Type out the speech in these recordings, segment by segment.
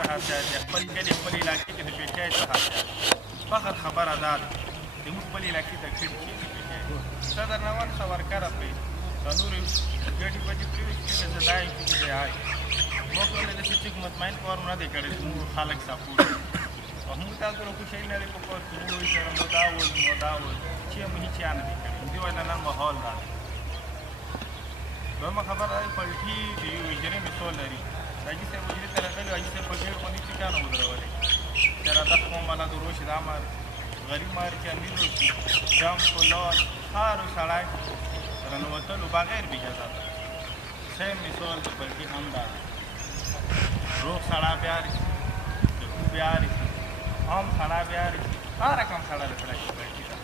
څه حاصل دی خپل کلي خپل علاقې کې د پیچای څه حاصل فخر خبره دا ده چې موږ خپل علاقې ته کړي چې د پیچای صدر نوان سوارکر پرې د نورې ګډې بډې پرېوځي چې زه دا یم چې دی آی موږ ټول داسې چې مطمئن کار نه دی کړی چې موږ خلک سپورټ او موږ تاسو له کوشش نه دی په کار کې موږ سره مو دا ول چې موږ هیڅ نه دی کړی دې وجه نن ماحول دا دویمه خبره ده پلټي د یو اجرې مثال لري حاجي صاحب اجرې ته راغلي حاجي صاحب په ډېر باندې ټیکانه ودرولې چې راته کوم مالا د روش دا مار غریب مار چې امیر روشي جام کولار هر سړی رانوتلو بغیر بې اجازته سیم مثال د پلټي هم دا روغ سړی بیا رسي د خو بیا رسي عام سړی بیا رسي هر رقم سړی لپاره شي پلټي ته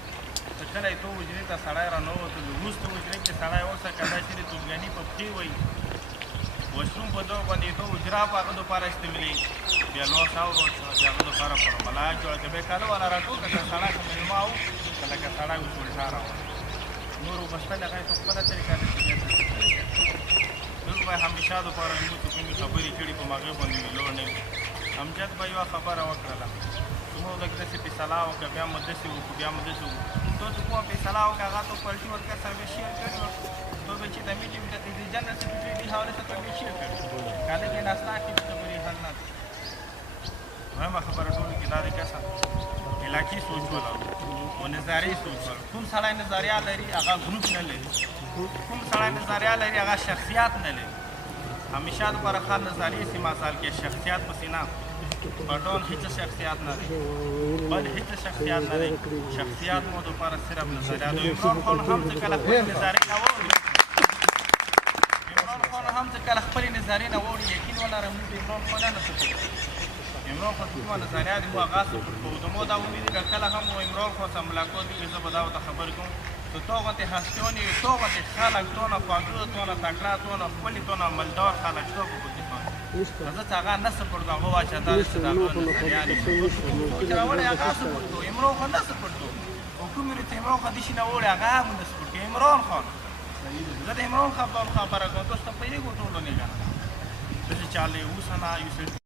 ته کله یې تو حجرې ته سړی رانوتلو وروسته حجرې کې سړی اوسه کله چې د توپګاني په پښې وایي واشروم په دغه باندې تو حجره په هغه دپاره استعملي بیا لوس اورو بیا هغه دپاره فارموله جوړه کړه بیا کاله والا راټول کړه که سړی که مېلمه او که لکه سړی اوس الټا راوړه نور وبستل هغه یې په خپله طریقه د نور به همیشه دپاره موږ چې کومې خبرې کړي په هغې باندې ویلو نه وي امجد به یوه خبره وکړله چې موږ لږ داسې فیصله وکړه بیا مو داسې وکړو بیا مو داسې وکړو تو چې کومه فیصله وکړه هغه تو پلټي ورکړه سره به شیر کړي وه تو به چې د میټینګ د جنرال سیکرټري دې حوالې څخه به شیر کړي کله کې ناستا کې د خبرې حل نه دویمه خبره ټولو کې دا دی کسه علاقي سوچ ولرو و نظاري سوچ ولرو کوم سړی نظریه لري هغه ګروپ نه لري کوم سړی نظریه لري هغه شخصیت نه لري همیشه دپاره خل نظریې سي مثال کې شخصیت پسې نه پټول هیڅ شخصیت نه دی بل هیڅ شخصیت نه دی شخصیت مو دپاره صرف نظریه د عمران خان هم چې کله خپلې نظریې نه واوري عمران خان هم چې کله خپلې نظریې نه واوري یقین ولرم موږ د عمران خان نه سپورټ عمران خان کومه نظریه دی مو هغه سپورټ کوو د مو دا امید ده کله هم عمران خان سره ملاقات وکړي زه به دا ورته خبرې کوم که تا غوندې هستیان یې تا غوندې خلک تونه خواږه تونه تکړه تونه ښکلي تونه عملدار خلک شته په پاکستان زه چې هغه نه سپورټ کوم هغه واچه دا چې د هغه نظریه چې راوړی هغه سپورټ کوو عمران خان نه سپورټ کوو او کوم چې عمران خان داسې نه وړی هغه هم نه سپورټ کوي عمران خان زه د عمران خان خبره کوم تاسو ته پوهېږو ټولو نه که نه داسې چاله یې اوس نه